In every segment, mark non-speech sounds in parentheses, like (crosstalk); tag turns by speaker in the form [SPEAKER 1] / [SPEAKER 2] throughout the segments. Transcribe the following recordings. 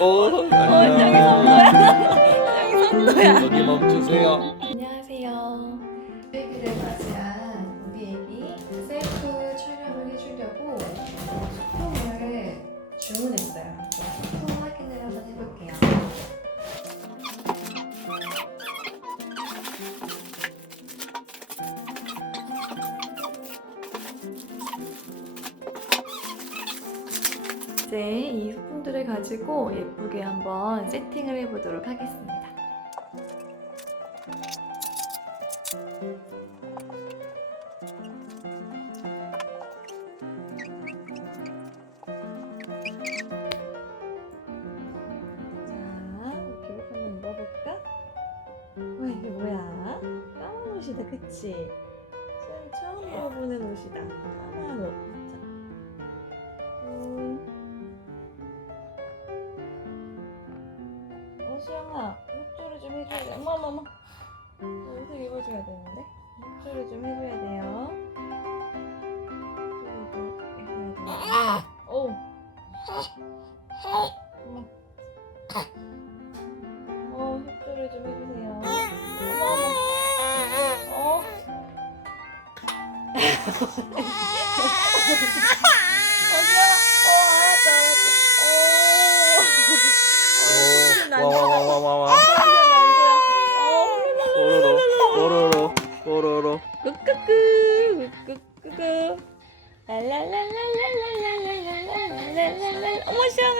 [SPEAKER 1] 어, 안녕.
[SPEAKER 2] 여기 선도야.
[SPEAKER 1] 여기 멈추세요.
[SPEAKER 2] 이제 이 소품들을 가지고 예쁘게 한번 세팅을 해보도록 하겠습니다. 뭐야? 까만 옷이다, 그치? 처음 입어보는 옷이다. 입어줘야 되는데. 협조를 좀 해줘야 돼요. 협조를 좀 해줘야 돼요. 오. 어, 협조를 좀 해주세요. (laughs) 어. 어, 알았다, 알았다. 오. 어,
[SPEAKER 1] 와, 와, 와, 와, 와.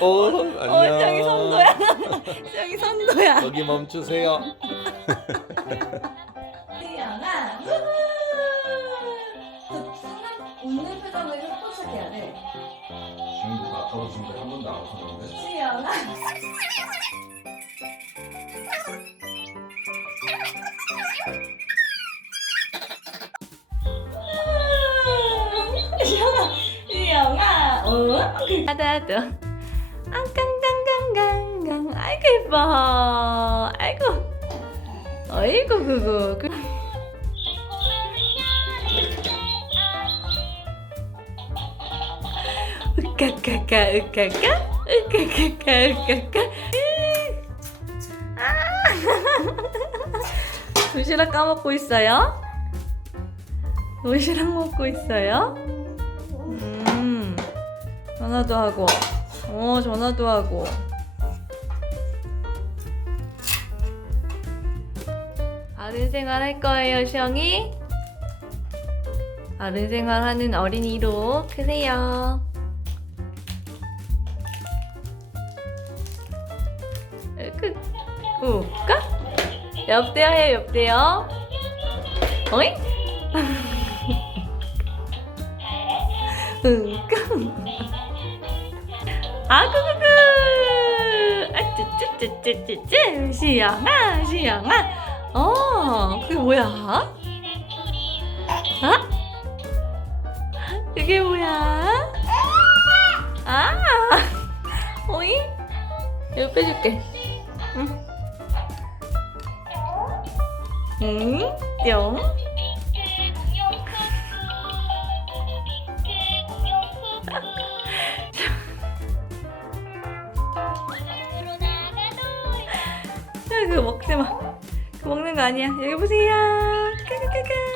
[SPEAKER 2] 어, 어,
[SPEAKER 1] 안녕.
[SPEAKER 2] 저기 선도야. 저기 선도야.
[SPEAKER 1] 여기 멈추세요.
[SPEAKER 2] 수영아.
[SPEAKER 3] 웃는 표정을 포토샵 해야 돼.
[SPEAKER 4] 중국가 아까도 지금까지 한 번도 안 웃었는데.
[SPEAKER 2] 수영아. 어? 하다도. 앙깡깡깡깡깡. 아이고 예뻐. 아이고. 아이고 그거. 그... 으까까까 으까까 으까까까 으까까 아 도시락 까먹고 있어요? 도시락 먹고 있어요? 음 전화도 하고 어 전화도 하고 아른 생활 할 거예요 시영이? 아른 생활 하는 어린이로 크세요 그, 우까? 옆대요 해, 옆대요. 어이? 우까? (laughs) 아구구구! 아, 쯔쯔쯔쯔쯔쯔! 시영아, 시영아! 어, 그게 뭐야? 아? 그게 뭐야? 아! 어이? 이거 빼줄게. 응. 응? 뿅. 크크크 먹지 마. 먹는 거 아니야. 여기 보세요. 크크크크.